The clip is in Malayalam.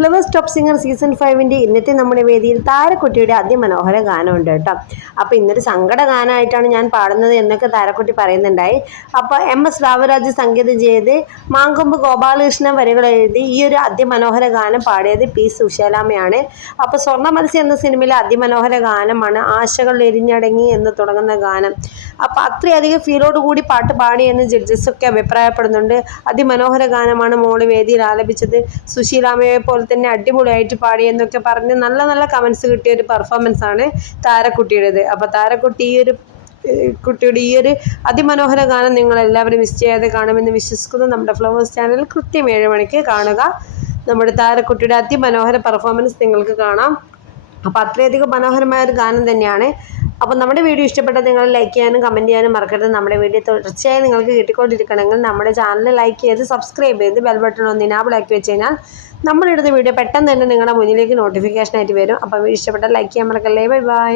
ഫ്ലവേഴ്സ് ടോപ്പ് സിംഗർ സീസൺ 5 ഇന്നത്തെ നമ്മുടെ വേദിയിൽ താരക്കുട്ടിയുടെ അതിമനോഹര ഗാനമുണ്ട് കേട്ടോ. അപ്പോൾ ഇന്നൊരു സങ്കട ഗാനമായിട്ടാണ് ഞാൻ പാടുന്നത് എന്നൊക്കെ താരക്കുട്ടി പറയുന്നുണ്ടായി. അപ്പോൾ MS രാവരാജ് സംഗീതം ചെയ്ത് മാങ്കൊമ്പ് ഗോപാലകൃഷ്ണൻ വരികൾ എഴുതി ഈ ഒരു അതിമനോഹര ഗാനം പാടിയത് P സുശീലാമ്മയാണ്. അപ്പോൾ സ്വർണ്ണ മത്സ്യം എന്ന സിനിമയിലെ അതിമനോഹര ഗാനമാണ് ആശകൾ എരിഞ്ഞടങ്ങി എന്ന് തുടങ്ങുന്ന ഗാനം. അപ്പോൾ അത്രയധികം ഫീലോട് കൂടി പാട്ട് പാടിയെന്ന് ജഡ്ജസൊക്കെ അഭിപ്രായപ്പെടുന്നുണ്ട്. അതിമനോഹര ഗാനമാണ് മോള് വേദിയിൽ ആലപിച്ചത്. സുശീലാമ്മയെ പോലെ തന്നെ അടിപൊളിയായിട്ട് പാടിയെന്നൊക്കെ പറഞ്ഞ് നല്ല നല്ല കമൻസ് കിട്ടിയ ഒരു പെർഫോമൻസ് ആണ് താരക്കുട്ടിയുടേത്. അപ്പോൾ താരക്കുട്ടി കുട്ടിയുടെ ഈ ഒരു അതിമനോഹര ഗാനം നിങ്ങൾ എല്ലാവരും മിസ് ചെയ്യാതെ കാണുമെന്ന് വിശ്വസിക്കുന്നു. നമ്മുടെ ഫ്ലവേഴ്സ് ചാനൽ കൃത്യം 7 മണിക്ക് കാണുക. നമ്മുടെ താരക്കുട്ടിയുടെ അതിമനോഹര പെർഫോമൻസ് നിങ്ങൾക്ക് കാണാം. അപ്പോൾ അത്രയധികം മനോഹരമായ ഒരു ഗാനം തന്നെയാണ്. അപ്പോൾ നമ്മുടെ വീഡിയോ ഇഷ്ടപ്പെട്ടാൽ നിങ്ങൾ ലൈക്ക് ചെയ്യാനും കമൻറ്റ് ചെയ്യാനും മറക്കരുത്. നമ്മുടെ വീഡിയോ തുടർച്ചയായി നിങ്ങൾക്ക് കിട്ടിക്കൊണ്ടിരിക്കണമെങ്കിൽ നമ്മുടെ ചാനൽ ലൈക്ക് ചെയ്ത് സബ്സ്ക്രൈബ് ചെയ്ത് ബെൽ ബട്ടൺ ഒന്ന് ഇനാബിൾ ആക്കി വെച്ച് കഴിഞ്ഞാൽ നമ്മളിടുന്ന വീഡിയോ പെട്ടെന്ന് തന്നെ നിങ്ങളുടെ മുന്നിലേക്ക് നോട്ടിഫിക്കേഷൻ ആയിട്ട് വരും. അപ്പോൾ വീഡിയോ ഇഷ്ടപ്പെട്ടാൽ ലൈക്ക് ചെയ്യാൻ മറക്കല്ലേ. Bye bye.